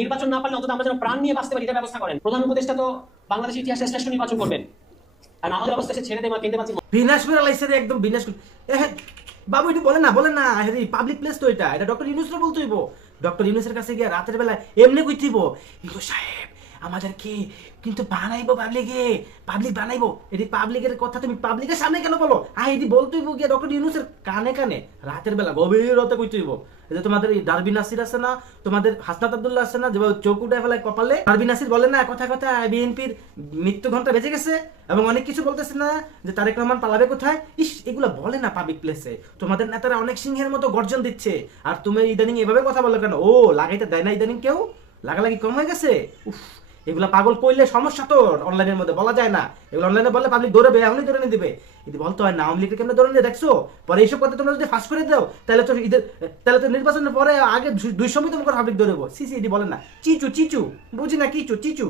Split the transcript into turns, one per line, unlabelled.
নির্বাচন না পারলে অন্তত আমরা যেন প্রাণ নিয়ে বাঁচতে পারি, এটা ব্যবস্থা করেন। প্রধান উপদেষ্টা তো বাংলাদেশের ইতিহাসে শ্রেষ্ঠ নির্বাচন করবেন। আর আমাদের অবস্থা ছেড়ে দেয় কিনতে পারছি
বিনাশ করে লাইছে একদম বিনাশ করে। বাবু এটা বলে না বলে না পাবলিক প্লেস তো এটা। এটা ডক্টর ইউনুসরা ডক্টর ইউনুসের কাছে গিয়ে রাতের বেলা এমনি কইতেইব, ইগো সাহেব আমাদের কি কিন্তু বানাইবো পাবলিকে পাবলিক বানাইবো। এটি পাবলিকের কথা তুমি পাবলিকের সামনে কেন বলো? আহ, এটি বলতেইব গিয়ে ডক্টর ইউনুসের কানে কানে। রাতের বেলা গভীর রাতে কইতেইব যে তোমাদের এই ডারবি নাসির আছে না, তোমাদের হাসনাত আব্দুল্লাহ আছে না যেভাবে চোখ উঠে ফেলায় কপালে ডারবি নাসির বলে না কথা কথা বিএনপির মৃত্যু ঘণ্টা বেঁচে গেছে এবং অনেক কিছু বলতেছে না, যে তারেক রহমান পালাবে কোথায়? ইস, এগুলো বলে না পাবলিক প্লেসে তোমাদের নেতারা অনেক সিংহের মতো গর্জন দিচ্ছে। আর তুমি ইদানিং এভাবে কথা বলো কেন? ও, লাগাইতে দেয় না ইদানিং কেউ? লাগালাগি কম হয়ে গেছে? উফ এগুলা পাগল কইলে সমস্যা তো অনলাইনের মধ্যে, বলা যায় না। এগুলো অনলাইনে বললে পাবলিক দৌড়বে এখনই ধরে নিয়ে দিবে। যদি বলতে হয় না, আওয়ামী কেমন ধরে নিয়ে, দেখছ? পরে এইসব কথা তোমরা যদি ফাঁস করে দাও, তাহলে তো ঈদের, তাহলে তো নির্বাচনের পরে আগে দুই সময় তোমাকে পাবলিক দৌড়বো সি সি বলে না। চিচু চিচু, বুঝি না, কিচু, চিচু।